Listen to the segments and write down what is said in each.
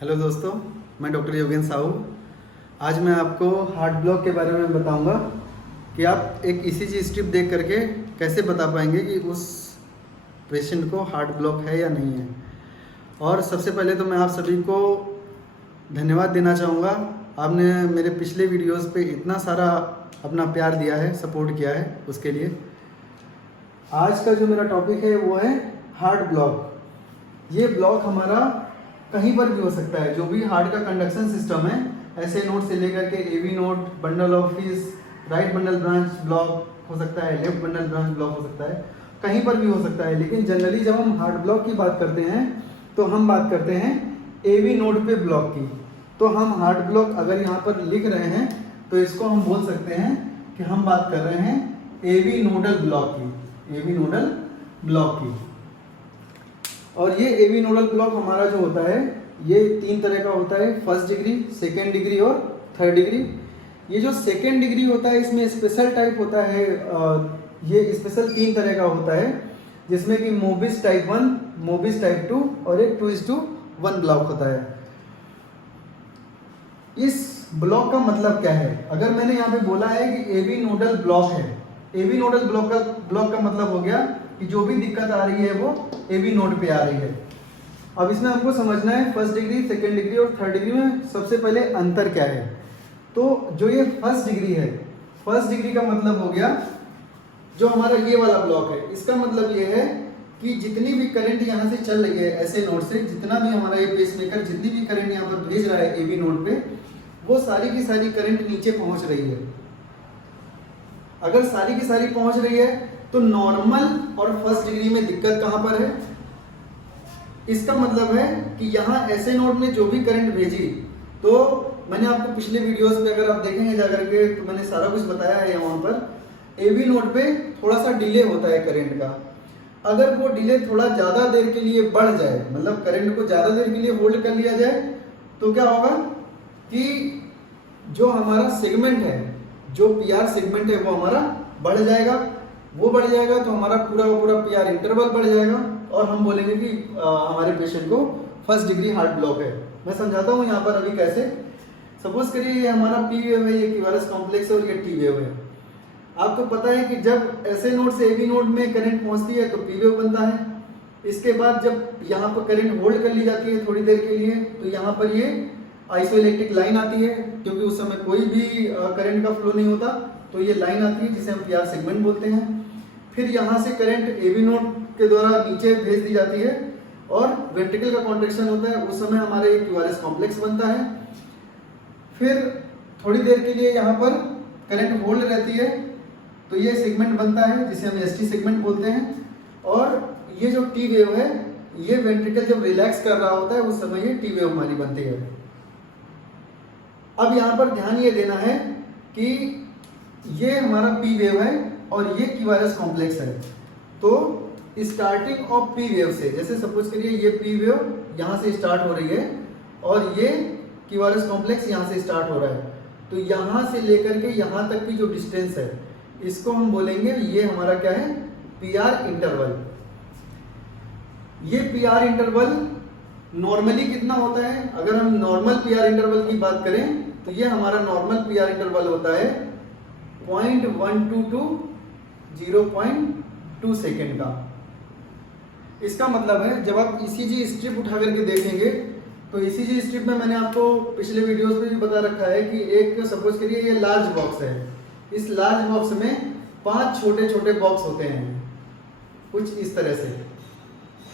Hello दोस्तों, मैं doctor Yogendra Sahu. आज मैं आपको हार्ट ब्लॉक के बारे में बताऊंगा कि आप एक ईसीजी स्ट्रिप देख करके कैसे बता पाएंगे कि उस पेशेंट को हार्ट ब्लॉक है या नहीं है। और सबसे पहले तो मैं आप सभी को धन्यवाद देना चाहूँगा। आपने मेरे पिछले वीडियोस पे इतना सारा अपना प्यार दिया है, सपोर्ट किया है, उसके लिए। आज का जो मेरा टॉपिक है वो है हार्ट ब्लॉक। ये ब्लॉक हमारा कहीं पर भी हो सकता है। जो भी हार्ट का कंडक्शन सिस्टम है, ऐसे नोड से लेकर के AV node, bundle of His, right bundle branch block हो सकता है, लेफ्ट बंडल ब्रांच ब्लॉक हो सकता है, कहीं पर भी हो सकता है। लेकिन जनरली जब हम हार्ट ब्लॉक की बात करते हैं तो हम बात करते हैं एवी नोड पे ब्लॉक की। तो हम हार्ट ब्लॉक अगर यहाँ पर लिख रहे हैं तो इसको हम बोल सकते हैं कि हम बात कर रहे हैं एवी नोडल ब्लॉक की, एवी नोडल ब्लॉक की। और ये एवी नोडल ब्लॉक हमारा जो होता है ये 3 तरह का होता है, फर्स्ट डिग्री, सेकेंड डिग्री और थर्ड डिग्री। ये जो सेकेंड डिग्री होता है इसमें स्पेशल टाइप होता है, ये स्पेशल 3 तरह का होता है, जिसमें कि मोबिस टाइप 1, मोबिस टाइप 2 और एक 2:1 ब्लॉक होता है। इस ब्लॉक का मतलब क्या है? अगर मैंने यहाँ पे बोला है कि एवी नोडल ब्लॉक है, एवी नोडल ब्लॉक का मतलब हो गया कि जो भी दिक्कत आ रही है वो एवी नोड पे आ रही है। अब इसमें हमको समझना है फर्स्ट डिग्री, सेकेंड डिग्री और थर्ड डिग्री में सबसे पहले अंतर क्या है। तो जो ये फर्स्ट डिग्री है, फर्स्ट डिग्री का मतलब हो गया जो हमारा ये वाला ब्लॉक है, इसका मतलब ये है कि जितनी भी करंट यहाँ से चल रही है ऐसे नोड से, जितना भी हमारा ये पेसमेकर जितनी भी करंट यहाँ पर भेज रहा है एवी नोड पे, वो सारी की सारी करंट नीचे पहुंच रही है। अगर सारी की सारी पहुंच रही है तो नॉर्मल और फर्स्ट डिग्री में दिक्कत कहां पर है? इसका मतलब है कि यहां ऐसे नोड में जो भी करंट भेजी, तो मैंने आपको पिछले वीडियोस पे अगर आप देखेंगे जाकर के तो मैंने सारा कुछ बताया है। वहां पर एवी नोड पे थोड़ा सा डिले होता है करंट का। अगर वो डिले थोड़ा ज्यादा देर के लिए बढ़ जाए, मतलब करंट को ज्यादा देर के लिए होल्ड कर लिया जाए, तो क्या होगा कि जो हमारा सेगमेंट है, जो पीआर सेगमेंट है वो हमारा बढ़ जाएगा। वो बढ़ जाएगा तो हमारा पूरा का पूरा पीआर इंटरवल बढ़ जाएगा और हम बोलेंगे कि हमारे पेशेंट को फर्स्ट डिग्री हार्ट ब्लॉक है। मैं समझाता हूँ यहाँ पर अभी कैसे। सपोज करिए ये हमारा पी वेव है, ये क्यूआरएस कॉम्प्लेक्स है और ये टी वेव है। आपको पता है कि जब ऐसे नोड से एवी नोड में करंट पहुंचती है तो पी वेव बनता है। इसके बाद जब यहाँ पर करंट होल्ड कर ली जाती है थोड़ी देर के लिए, तो यहाँ पर ये आइसोइलेक्ट्रिक लाइन आती है, क्योंकि उस समय कोई भी करंट का फ्लो नहीं होता, तो ये लाइन आती है जिसे हम पीआर सेगमेंट बोलते हैं। फिर यहाँ से करंट एवी नोड के द्वारा नीचे भेज दी जाती है और वेंट्रिकल का कॉन्ट्रैक्शन होता है, उस समय हमारे क्यूआरएस कॉम्प्लेक्स बनता है। फिर थोड़ी देर के लिए यहाँ पर करंट होल्ड रहती है तो ये सेगमेंट बनता है जिसे हम एसटी सेगमेंट बोलते हैं। और ये जो टी वेव है, ये वेंट्रिकल जब रिलैक्स कर रहा होता है उस समय ये टी वेव हमारी बनती है। अब यहाँ पर ध्यान ये देना है कि ये हमारा पी वेव है और ये क्यूआरएस कॉम्प्लेक्स है। तो स्टार्टिंग ऑफ पी वेव से, जैसे सपोज करिए ये पी वेव यहाँ से स्टार्ट हो रही है और ये क्यूआरएस कॉम्प्लेक्स यहाँ से स्टार्ट हो रहा है, तो यहाँ से लेकर के यहाँ तक की जो डिस्टेंस है इसको हम बोलेंगे ये हमारा क्या है, पीआर इंटरवल। ये पीआर इंटरवल नॉर्मली कितना होता है? अगर हम नॉर्मल पीआर इंटरवल की बात करें तो ये हमारा नॉर्मल पीआर इंटरवल होता है 0.12 to 0.2 सेकेंड का। इसका मतलब है जब आप ईसीजी स्ट्रिप उठा करके देखेंगे तो ईसीजी स्ट्रिप में मैंने आपको पिछले वीडियोस में भी बता रखा है कि एक सपोज करिए ये लार्ज बॉक्स है, इस लार्ज बॉक्स में 5 छोटे छोटे बॉक्स होते हैं, कुछ इस तरह से,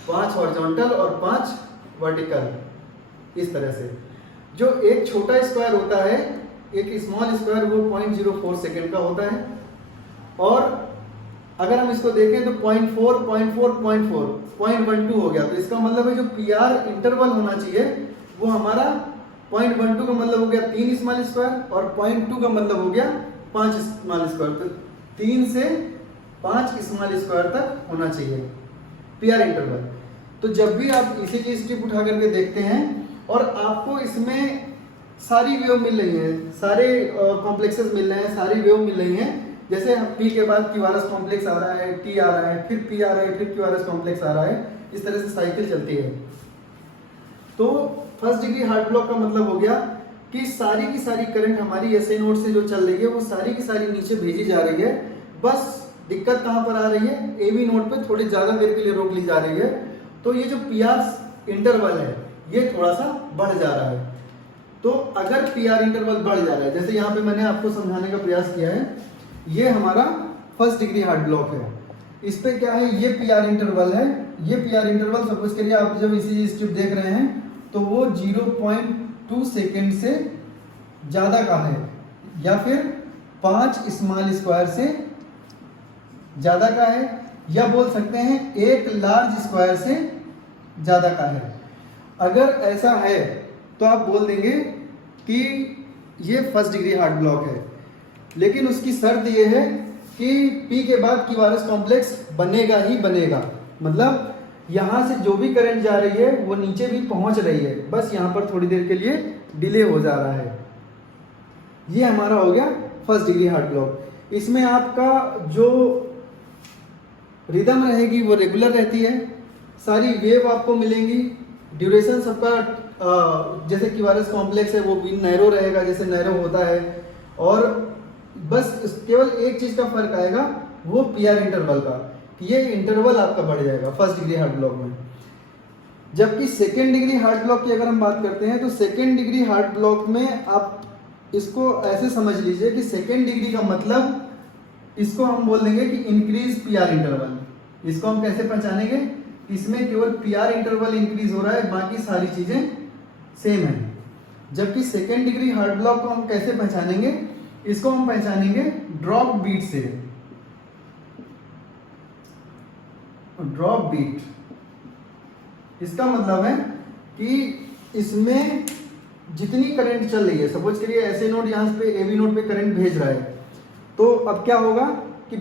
5 हॉरिजॉन्टल और 5 वर्टिकल, इस तरह से। जो एक छोटा स्क्वायर होता है, एक स्मॉल स्क्वायर, वो 0.04 सेकेंड का होता है। और अगर हम इसको देखें तो 0.4, 0.4, 0.4, 0.12 हो गया। तो इसका मतलब है जो पीआर इंटरवल होना चाहिए वो हमारा 0.12 का मतलब हो गया 3 स्मॉल स्क्वायर और 0.2 का मतलब हो गया 5 स्मॉल स्क्वायर। तो 3 से 5 स्मॉल स्क्वायर तक होना चाहिए पीआर इंटरवल। तो जब भी आप ईसीजी स्ट्रिप उठा करके देखते हैं और आपको इसमें सारी वेव मिल रही है, सारे कॉम्प्लेक्सेस मिल रहे हैं, सारी वेव मिल रही हैं, जैसे पी के बाद क्यूआरएस कॉम्प्लेक्स आ रहा है, टी आ रहा है, फिर पी आ रहा है, फिर क्यूआरएस कॉम्प्लेक्स आ रहा है, इस तरह से साइकिल चलती है। तो फर्स्ट डिग्री हार्ड ब्लॉक का मतलब हो गया कि सारी की सारी करंट हमारी एसए नोड से जो चल रही है वो सारी की सारी नीचे भेजी जा रही है। बस दिक्कत कहाँ पर आ रही है, एबी नोड पे थोड़ी ज़्यादा देर के लिए रोक ली जा रही है। तो ये जो पीआर इंटरवल है ये थोड़ा सा बढ़ जा रहा है। तो अगर पीआर इंटरवल बढ़ जा रहा है, जैसे यहाँ पे मैंने आपको समझाने का प्रयास किया है, ये हमारा फर्स्ट डिग्री हार्ड ब्लॉक है। इस पे क्या है, ये पीआर इंटरवल है। ये पीआर इंटरवल सपोज करिए आप जब इसी स्ट्रिप देख रहे हैं तो वो 0.2 सेकेंड से ज़्यादा का है या फिर 5 स्मॉल स्क्वायर से ज़्यादा का है, या बोल सकते हैं 1 लार्ज स्क्वायर से ज़्यादा का है। अगर ऐसा है तो आप बोल देंगे कि ये फर्स्ट डिग्री हार्ड ब्लॉक है। लेकिन उसकी शर्त ये है कि P के बाद क्यूआरएस कॉम्प्लेक्स बनेगा ही बनेगा। मतलब यहाँ से जो भी करंट जा रही है वो नीचे भी पहुँच रही है, बस यहाँ पर थोड़ी देर के लिए डिले हो जा रहा है। ये हमारा हो गया फर्स्ट डिग्री हार्ड ब्लॉक। इसमें आपका जो रिदम रहेगी वो रेगुलर रहती है, सारी वेव आपको मिलेंगी, ड्यूरेशन सबका जैसे क्यूआरएस कॉम्प्लेक्स है वो भी नैरो रहेगा जैसे नैरो होता है। और बस केवल एक चीज का फर्क आएगा वो पीआर इंटरवल का, कि ये इंटरवल आपका बढ़ जाएगा फर्स्ट डिग्री हार्ड ब्लॉक में। जबकि सेकेंड डिग्री हार्ड ब्लॉक की अगर हम बात करते हैं तो सेकेंड डिग्री हार्ड ब्लॉक में आप इसको ऐसे समझ लीजिए कि सेकेंड डिग्री का मतलब इसको हम बोल देंगे कि इंक्रीज पीआर इंटरवल। इसको हम कैसे पहचानेंगे, इसमें केवल पीआर इंटरवल इंक्रीज हो रहा है, बाकी सारी चीजें सेम है। जबकि सेकेंड डिग्री हार्ड ब्लॉक को हम कैसे पहचानेंगे, इसको हम पहचानेंगे ड्रॉप बीट से। ड्रॉप बीट इसका मतलब है कि इसमें जितनी करंट चल रही है, सपोज करिए ऐसे नोड यहाँ पे एबी नोड पे करंट भेज रहा है, तो अब क्या होगा कि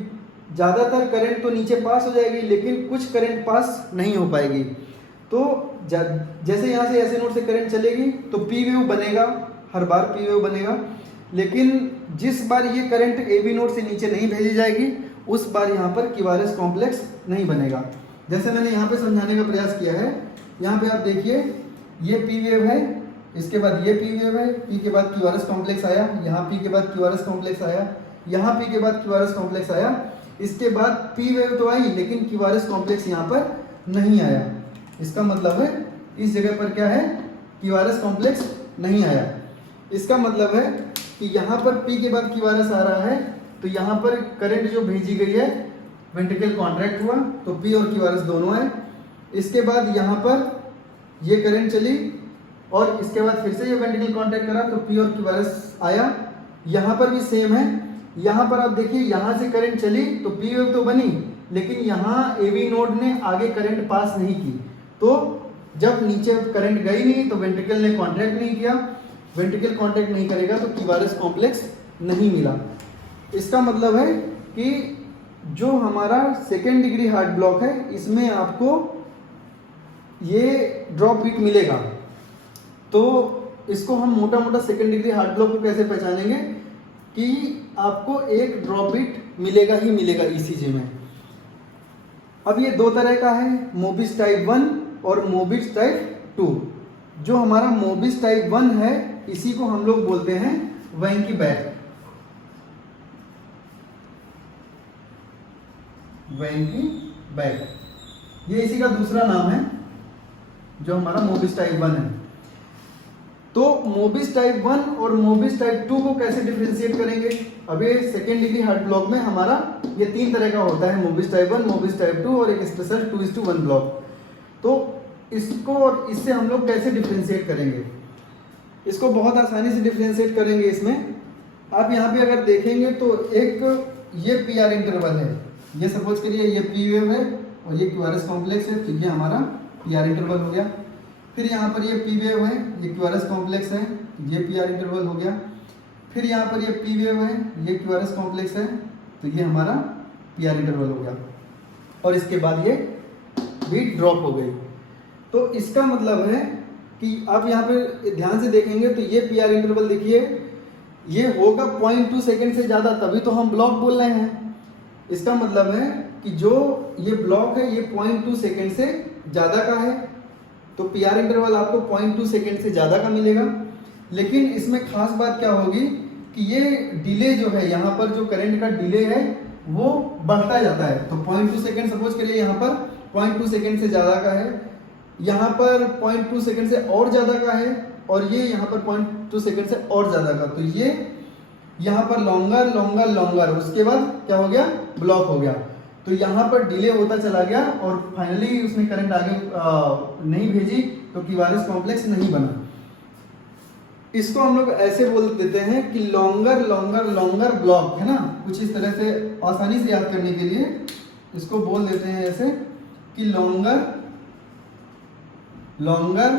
ज़्यादातर करंट तो नीचे पास हो जाएगी लेकिन कुछ करंट पास नहीं हो पाएगी। तो जैसे यहाँ से ऐसे नोड से करंट चलेगी तो पी वेव बनेगा, हर बार पी वेव बनेगा, लेकिन जिस बार ये करंट एबी नोड से नीचे नहीं भेजी जाएगी उस बार यहाँ पर क्यूआरएस कॉम्प्लेक्स नहीं बनेगा। जैसे मैंने यहाँ पे समझाने का प्रयास किया है, यहाँ पे आप देखिए ये पी वेव है, इसके बाद ये पी वेव है, पी के बाद क्यूआरएस कॉम्प्लेक्स आया, यहाँ पी के बाद क्यूआरएस कॉम्प्लेक्स आया, यहाँ पी के बाद क्यूआरएस कॉम्प्लेक्स आया, इसके बाद पी वेव तो आई लेकिन क्यूआरएस कॉम्प्लेक्स यहाँ पर नहीं आया। इसका मतलब है इस जगह पर क्या है, क्यूआरएस कॉम्प्लेक्स नहीं आया। इसका मतलब है कि यहाँ पर पी के बाद क्यूआरएस आ रहा है तो यहाँ पर करंट जो भेजी गई है वेंट्रिकल कॉन्ट्रैक्ट हुआ तो पी और क्यूआरएस दोनों आए। इसके बाद यहाँ पर ये करंट चली और इसके बाद फिर से ये वेंट्रिकल कॉन्ट्रैक्ट करा तो पी और क्यूआरएस आया। यहाँ पर भी सेम है, यहाँ पर आप देखिए यहाँ से करंट चली तो पी वेव तो बनी लेकिन यहाँ एवी नोड ने आगे करंट पास नहीं की, तो जब नीचे करंट गई नहीं तो वेंट्रिकल ने कॉन्ट्रैक्ट नहीं किया, वेंट्रिकल कॉन्ट्रैक्ट नहीं करेगा तो क्यूआरएस कॉम्प्लेक्स नहीं मिला। इसका मतलब है कि जो हमारा सेकेंड डिग्री हार्ड ब्लॉक है इसमें आपको ये ड्रॉप बीट मिलेगा। तो इसको हम मोटा मोटा सेकेंड डिग्री हार्ड ब्लॉक को कैसे पहचानेंगे कि आपको एक ड्रॉप बीट मिलेगा ही मिलेगा ईसीजी में। अब ये दो तरह का है, मोबिस टाइप 1 और मोबिस टाइप 2। जो हमारा मोबिस टाइप 1 है इसी को हम लोग बोलते हैं वैंकी बैक। वैंकी बैक ये इसी का दूसरा नाम है जो हमारा मोबिस टाइप 1 है। तो मोबिस टाइप 1 और मोबिस टाइप 2 को कैसे डिफरेंशिएट करेंगे, अब ये सेकेंड डिग्री हार्ड ब्लॉक में हमारा ये 3 तरह का होता है, मोबिस टाइप 1, मोबिस टाइप 2 और एक स्पेशल 2:1 ब्लॉक। तो इसको और इससे हम लोग कैसे डिफरेंशिएट करेंगे, इसको बहुत आसानी से डिफरेंशिएट करेंगे। इसमें आप यहाँ पे अगर देखेंगे तो एक ये पी आर इंटरवल है, ये सपोज करिए ये पी वेव है और ये क्यूआरएस कॉम्प्लेक्स है, तो ये हमारा पी आर इंटरवल हो गया। फिर यहाँ पर ये पी वेव है, ये क्यूआरएस कॉम्प्लेक्स है, ये पी आर इंटरवल हो गया। फिर यहाँ पर ये पी वेव है, ये क्यूआरएस कॉम्प्लेक्स है, तो ये हमारा पी आर इंटरवल हो गया। और इसके बाद ये बीट ड्रॉप हो गई। तो इसका मतलब है कि आप यहाँ पे ध्यान से देखेंगे तो ये पी आर इंटरवल देखिए ये होगा 0.2 सेकेंड से ज़्यादा, तभी तो हम ब्लॉक बोल रहे हैं। इसका मतलब है कि जो ये ब्लॉक है ये 0.2 सेकेंड से ज़्यादा का है तो पी आर इंटरवल आपको 0.2 सेकेंड से ज़्यादा का मिलेगा। लेकिन इसमें खास बात क्या होगी कि ये डिले जो है, यहाँ पर जो करंट का डिले है वो बढ़ता जाता है। तो 0.2 सेकेंड सपोज करिए यहाँ पर 0.2 सेकेंड से ज़्यादा का है, यहाँ पर 0.2 सेकेंड से और ज़्यादा का है, और ये यहाँ पर 0.2 सेकेंड से और ज़्यादा का। तो ये यहाँ पर लॉन्गर लॉन्गर लॉन्गर, उसके बाद क्या हो गया, ब्लॉक हो गया। तो यहाँ पर डिले होता चला गया और फाइनली उसने करंट आगे नहीं भेजी, तो क्यूआरएस कॉम्प्लेक्स नहीं बना। इसको हम लोग ऐसे बोल देते हैं कि लॉन्गर लॉन्गर लॉन्गर ब्लॉक, है ना। कुछ इस तरह से आसानी से याद करने के लिए इसको बोल देते हैं ऐसे कि longer longer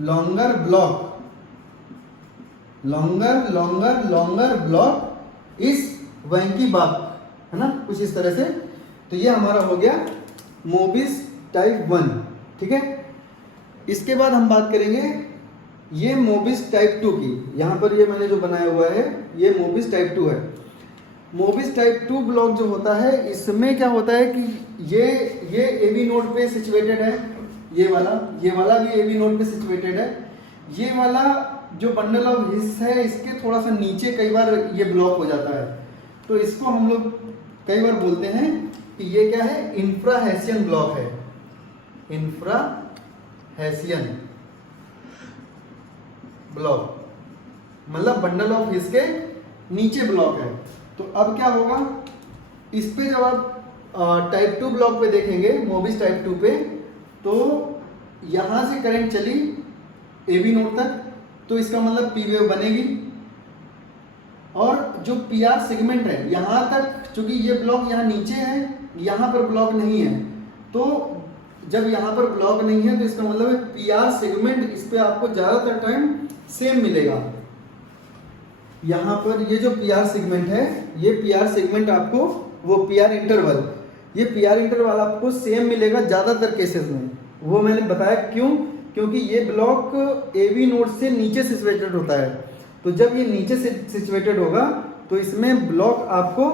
longer block, longer longer longer block इस वैंकी बाग, है ना, कुछ इस तरह से। तो ये हमारा हो गया मोबिस टाइप 1, ठीक है। इसके बाद हम बात करेंगे ये मोबिस टाइप 2 की। यहाँ पर ये मैंने जो बनाया हुआ है ये मोबिस टाइप 2 है। मोबिस टाइप 2 ब्लॉक जो होता है, इसमें क्या होता है कि ये एबी नोड पे सिचुएटेड है, ये वाला भी एबी नोड पे सिचुएटेड है। ये वाला जो बंडल ऑफ हिस्स है इसके थोड़ा सा नीचे कई बार ये ब्लॉक हो जाता है। तो इसको हम लोग कई बार बोलते हैं कि ये क्या है, इंफ्राहेसियन ब्लॉक है, इंफ्राहेसियन ब्लॉक, मतलब बंडल ऑफ हिस्स के नीचे ब्लॉक है। तो अब क्या होगा, इस पे जब आप टाइप 2 ब्लॉक पे देखेंगे, मोबिस टाइप 2 पे, तो यहां से करंट चली एबी नोड तक, तो इसका मतलब पी वेव बनेगी। और जो पी आर सेगमेंट है यहां तक, चूंकि ये ब्लॉक यहाँ नीचे है, यहाँ पर ब्लॉक नहीं है, तो जब यहाँ पर ब्लॉक नहीं है तो इसका मतलब है पी आर सेगमेंट, इस पे आपको ज्यादातर टाइम सेम मिलेगा। यहाँ पर ये जो पी आर सेगमेंट है, ये पी आर सेगमेंट आपको, वो पी आर इंटरवल, ये पी आर इंटरवल आपको सेम मिलेगा ज्यादातर केसेस में। वो मैंने बताया क्यों, क्योंकि ये ब्लॉक एबी नोड से नीचे सिचुएटेड होता है। तो जब ये नीचे से सिचुएटेड होगा तो इसमें ब्लॉक आपको,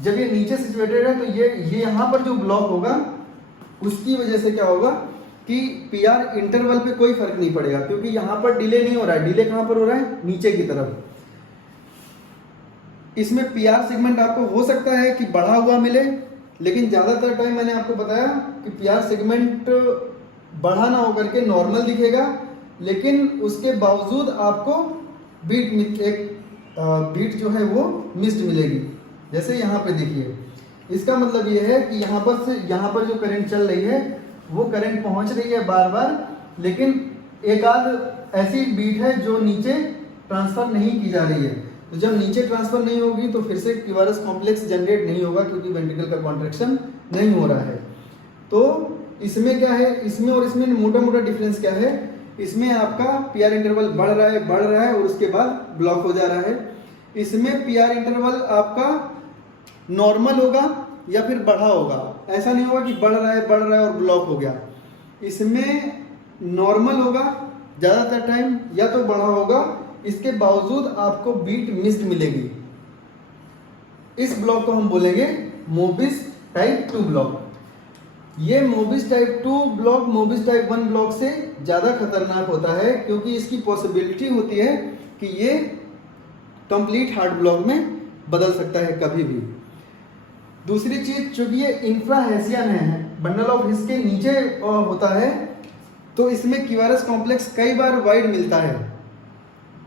जब ये नीचे सिचुएटेड है तो ये यहाँ पर जो ब्लॉक होगा उसकी वजह से क्या होगा कि पी आर इंटरवल पे कोई फर्क नहीं पड़ेगा, क्योंकि यहाँ पर डिले नहीं हो रहा है। डिले कहाँ पर हो रहा है, नीचे की तरफ। इसमें पी आर सेगमेंट आपको हो सकता है कि बढ़ा हुआ मिले, लेकिन ज्यादातर टाइम मैंने आपको बताया कि पी आर सेगमेंट बढ़ा ना होकर के नॉर्मल दिखेगा, लेकिन उसके बावजूद आपको बीट जो है वो मिस्ड मिलेगी। जैसे यहाँ पे देखिए, इसका मतलब ये है कि यहाँ पर जो करंट चल रही है वो करंट पहुंच रही है बार बार, लेकिन एक आध ऐसी बीट है जो नीचे ट्रांसफर नहीं की जा रही है। तो जब नीचे ट्रांसफर नहीं होगी तो फिर से क्यूआरएस कॉम्प्लेक्स जनरेट नहीं होगा, क्योंकि वेंट्रिकल का कॉन्ट्रैक्शन नहीं हो रहा है। तो इसमें क्या है, इसमें और इसमें मोटा मोटा डिफरेंस क्या है, इसमें आपका पी आर इंटरवल बढ़ रहा है और उसके बाद ब्लॉक हो जा रहा है। इसमें पी आर इंटरवल आपका नॉर्मल होगा या फिर बढ़ा होगा, ऐसा नहीं होगा कि बढ़ रहा है और ब्लॉक हो गया। इसमें नॉर्मल होगा ज़्यादातर टाइम, या तो बढ़ा होगा, इसके बावजूद आपको बीट मिस्ड मिलेगी। इस ब्लॉक को हम बोलेंगे मोबिस टाइप 2 ब्लॉक। ये Mobitz type 2 block Mobitz type 1 block से ज़्यादा खतरनाक होता है, क्योंकि इसकी पॉसिबिलिटी होती है कि ये कंप्लीट हार्ट ब्लॉक में बदल सकता है कभी भी। दूसरी चीज, चूंकि ये इंफ्राहेसियन है, बंडल ऑफ हिस्स के नीचे होता है, तो इसमें क्यूआरएस कॉम्प्लेक्स कई बार वाइड मिलता है,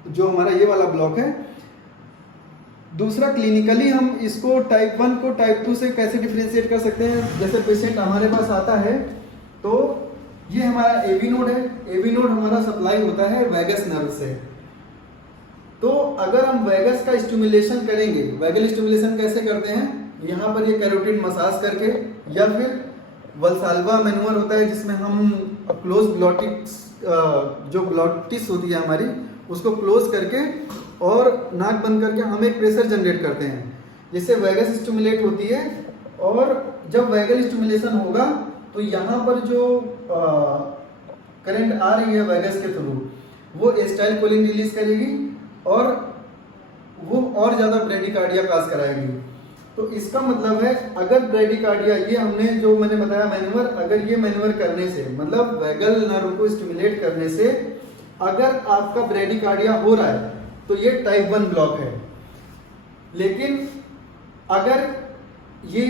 जो हमारा ये वाला ब्लॉक है। दूसरा, क्लिनिकली हम इसको टाइप 1 को टाइप 2 से कैसे डिफरेंशिएट कर सकते हैं। जैसे पेशेंट हमारे पास आता है तो ये हमारा एबी नोड है, एबी नोड हमारा सप्लाई होता है वैगस नर्व से। तो अगर हम वैगस का स्टिमुलेशन करेंगे, वैगल स्टिमुलेशन कैसे करते हैं, यहाँ पर ये कैरोटिड मसाज करके, या फिर वल्साल्वा मैनुअर होता है जिसमें हम क्लोज ग्लॉटिस, जो ग्लॉटिस होती है हमारी, उसको क्लोज करके और नाक बंद करके हम एक प्रेशर जनरेट करते हैं, जिससे वैगस स्टिमुलेट होती है। और जब वैगल स्टिमुलेशन होगा तो यहाँ पर जो करंट आ रही है वैगस के थ्रू, वो एसिटाइल कोलिन रिलीज करेगी और वो और ज़्यादा ब्रेडिकार्डिया काज कराएगी। तो इसका मतलब है अगर ब्रेडिकार्डिया, ये हमने जो मैंने बताया मैन्यूवर, अगर ये मैन्यूवर करने से मतलब वैगल नर्व को स्टिमुलेट करने से अगर आपका ब्रेडिकार्डिया हो रहा है तो ये टाइप 1 ब्लॉक है। लेकिन अगर ये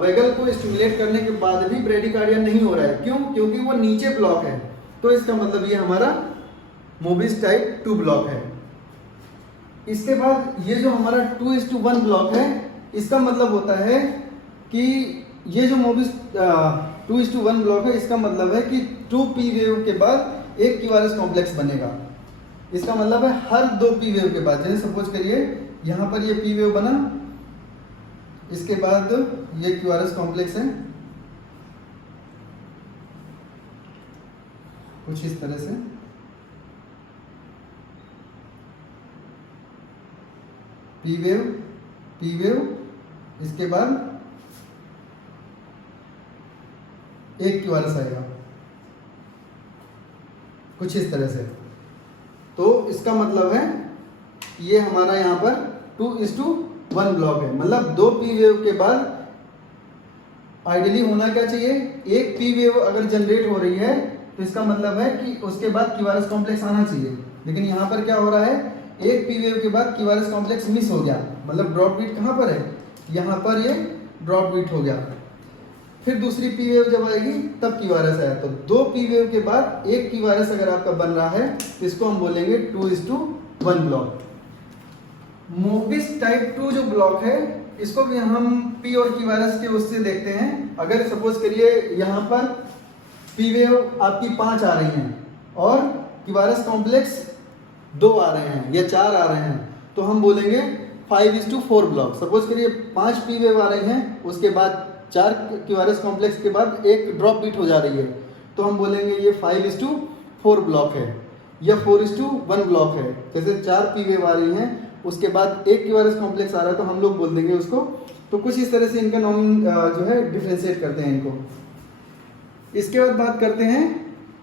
वैगल को स्टिमुलेट करने के बाद भी ब्रेडिकार्डिया नहीं हो रहा है, क्यों? क्योंकि वो नीचे ब्लॉक है, तो इसका मतलब ये हमारा मोबिस टाइप 2 ब्लॉक है। इसके बाद ये जो हमारा 2:1 ब्लॉक है, इसका मतलब होता है कि ये जो मोबिस 2:1 ब्लॉक है, इसका मतलब है कि 2 पी वेव के बाद एक क्यूआरएस कॉम्प्लेक्स बनेगा। इसका मतलब है हर 2 पी वेव के बाद, जैसे सपोज करिए यहाँ पर ये पी वेव बना, इसके बाद ये क्यूआरएस कॉम्प्लेक्स है कुछ इस तरह से, पी वेव, इसके बाद एक क्यूआरएस आएगा कुछ इस तरह से। तो इसका मतलब है ये हमारा यहाँ पर 2:1 ब्लॉक है। मतलब 2 पी वेव के बाद आइडियली होना क्या चाहिए, एक पी वेव अगर जनरेट हो रही है तो इसका मतलब है कि उसके बाद क्यूआरएस कॉम्प्लेक्स आना चाहिए। लेकिन यहाँ पर क्या हो रहा है, एक पी वेव के बाद क्यूआरएस कॉम्प्लेक्स मिस हो गया, मतलब ड्रॉप बीट कहाँ पर है, यहाँ पर ये ड्रॉप बीट हो गया। फिर दूसरी पी वेव जब आएगी तब क्यूआरएस आया। तो 2 पी वेव के बाद एक क्यूआरएस अगर आपका बन रहा है तो इसको हम बोलेंगे 2:1 ब्लॉक। मोबिस टाइप 2 जो ब्लॉक है, इसको भी हम पी और क्यूआरएस के उससे देखते हैं। अगर सपोज करिए यहाँ पर पी वेव आपकी 5 आ रही हैं और क्यूआरएस कॉम्प्लेक्स 2 आ रहे हैं या 4 आ रहे हैं, तो हम बोलेंगे 5:4 ब्लॉक। सपोज करिए 5 पी वेव आ रही हैं, उसके बाद 4 क्यूआरएस कॉम्प्लेक्स के बाद एक ड्रॉप बीट हो जा रही है, तो हम बोलेंगे ये 5:4 ब्लॉक है या 4:1 ब्लॉक है। जैसे 4 पी वेव आ रही हैं, उसके बाद एक क्यूआरएस कॉम्प्लेक्स आ रहा है, तो हम लोग बोल देंगे उसको। तो कुछ इस तरह से इनका नाम जो है डिफ्रेंशिएट करते हैं इनको। इसके बाद बात करते हैं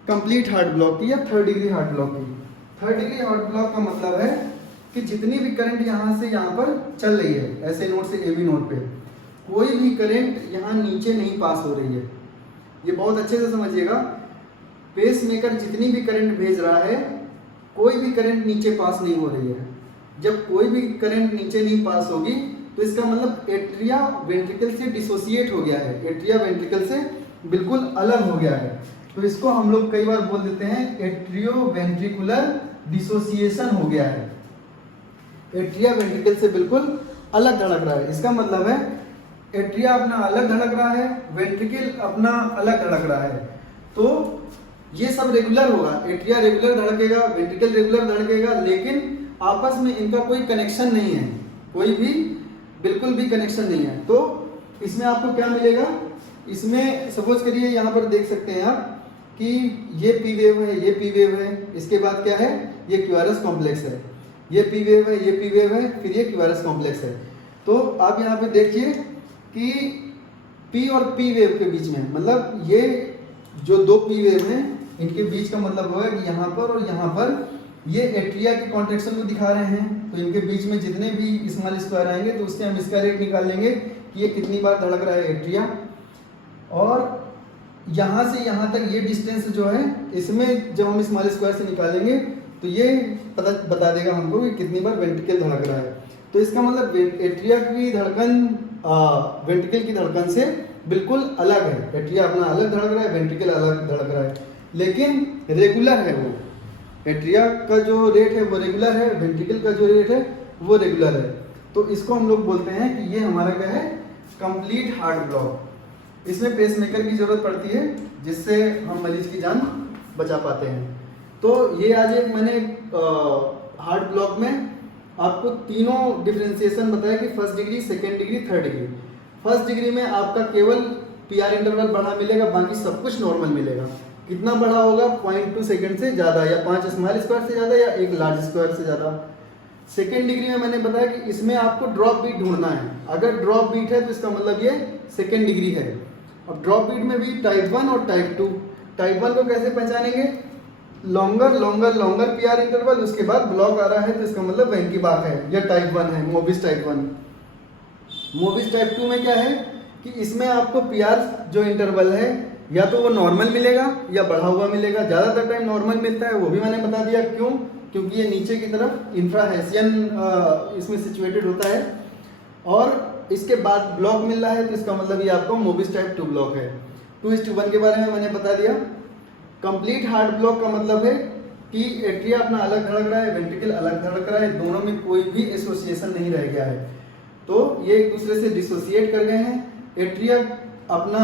कंप्लीट हार्ट ब्लॉक की या 3rd डिग्री हार्ट ब्लॉक की। 3rd डिग्री हार्ट ब्लॉक का मतलब है कि जितनी भी करंट यहाँ से यहाँ पर चल रही है, ऐसे नोड से ए बी नोड पे, कोई भी करंट यहाँ नीचे नहीं पास हो रही है। ये बहुत अच्छे से समझिएगा, पेस मेकर जितनी भी करंट भेज रहा है, कोई भी करंट नीचे पास नहीं हो रही है। जब कोई भी करंट नीचे नहीं पास होगी तो इसका मतलब एट्रिया वेंट्रिकल से डिसोसिएट हो गया है, एट्रिया वेंट्रिकल से बिल्कुल अलग हो गया है। तो इसको हम लोग कई बार बोल देते हैं एट्रियो वेंट्रिकुलर डिसोसिएशन हो गया है। एट्रिया वेंट्रिकल से बिल्कुल अलग धड़क रहा है। इसका मतलब है एट्रिया अपना अलग धड़क रहा है, वेंट्रिकल अपना अलग धड़क रहा है। तो ये सब रेगुलर होगा, एट्रिया रेगुलर धड़केगा, वेंट्रिकल रेगुलर धड़केगा, लेकिन आपस में इनका कोई कनेक्शन नहीं है, कोई भी बिल्कुल भी कनेक्शन नहीं है। तो इसमें आपको क्या मिलेगा, इसमें सपोज करिए यहाँ पर देख सकते हैं आप कि ये पी वेव है, ये पी वेव है, इसके बाद क्या है, ये क्यूआरएस कॉम्प्लेक्स है, ये पी वेव है, ये पी वेव है, फिर ये क्यूआरएस कॉम्प्लेक्स है। तो आप यहाँ पे देखिए कि पी और पी वेव के बीच में, मतलब ये जो 2 पी वेव हैं इनके बीच का मतलब होगा कि यहाँ पर और यहाँ पर ये एट्रिया के कॉन्ट्रैक्शन को दिखा रहे हैं। तो इनके बीच में जितने भी स्मॉल स्क्वायर आएंगे तो उससे हम इसका रेट निकाल लेंगे कि ये कितनी बार धड़क रहा है एट्रिया। और यहाँ से यहाँ तक ये डिस्टेंस जो है, इसमें जब हम स्मॉल स्क्वायर से निकालेंगे तो ये बता देगा हमको कि कितनी बार वेंट्रिकल धड़क रहा है। तो इसका मतलब एट्रिया की धड़कन वेंट्रिकल की धड़कन से बिल्कुल अलग है। एट्रिया अपना अलग धड़क रहा है, वेंट्रिकल अलग धड़क रहा है, लेकिन रेगुलर है। वो एट्रिया का जो रेट है वो रेगुलर है, वेंट्रिकल का जो रेट है वो रेगुलर है। तो इसको हम लोग बोलते हैं कि ये हमारा क्या है, कंप्लीट हार्ट ब्लॉक। इसमें पेस मेकर की जरूरत पड़ती है जिससे हम मरीज की जान बचा पाते हैं। तो ये आज एक मैंने हार्ट ब्लॉक में आपको तीनों डिफरेंशिएशन बताया कि 1st degree, 2nd degree, 3rd degree. 1st degree में आपका केवल पीआर इंटरवल बड़ा मिलेगा, बाकी सब कुछ नॉर्मल मिलेगा। कितना बड़ा होगा, 0.2 सेकंड से ज़्यादा, या 5 स्मॉल स्क्वायर से ज़्यादा, या 1 लार्ज स्क्वायर से ज़्यादा। 2nd डिग्री में मैंने बताया कि इसमें आपको ड्रॉप बीट ढूंढना है। अगर ड्रॉप बीट है तो इसका मतलब ये 2nd डिग्री है। अब ड्रॉप बीट में भी टाइप 1 और टाइप 2। टाइप 1 को कैसे पहचानेंगे, लॉन्गर पीआर इंटरवल, उसके बाद ब्लॉक आ रहा है तो इसका मतलब वेंकी बाक है या टाइप 1 है, मोबिस टाइप 1। मोबिस टाइप 2 में क्या है कि इसमें आपको पीआर जो इंटरवल है या तो वो नॉर्मल मिलेगा या बढ़ा हुआ मिलेगा। ज़्यादातर टाइम नॉर्मल मिलता है, वो भी मैंने बता दिया क्यों, क्योंकि ये नीचे की तरफ इंफ्राहेसियन इसमें सिचुएटेड होता है। और इसके बाद ब्लॉक मिल रहा है तो इसका मतलब ये आपको मोबिस टाइप 2 ब्लॉक है। 2:1 के बारे में मैंने बता दिया। कंप्लीट हार्ट ब्लॉक का मतलब है कि एट्रिया अपना अलग धड़क रहा है, वेंट्रिकल अलग धड़क रहा है, दोनों में कोई भी एसोसिएशन नहीं रह गया है, तो ये एक दूसरे से डिसोसिएट कर गए हैं। एट्रिया अपना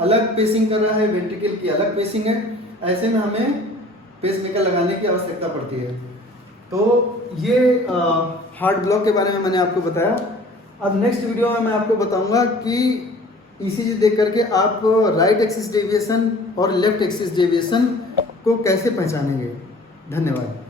अलग पेसिंग कर रहा है, वेंट्रिकल की अलग पेसिंग है। ऐसे में हमें पेसमेकर लगाने की आवश्यकता पड़ती है। तो ये हार्ट ब्लॉक के बारे में मैंने आपको बताया। अब नेक्स्ट वीडियो में मैं आपको बताऊंगा कि ईसीजी देख करके आप राइट एक्सिस डेविएशन और लेफ्ट एक्सिस डेविएशन को कैसे पहचानेंगे। धन्यवाद।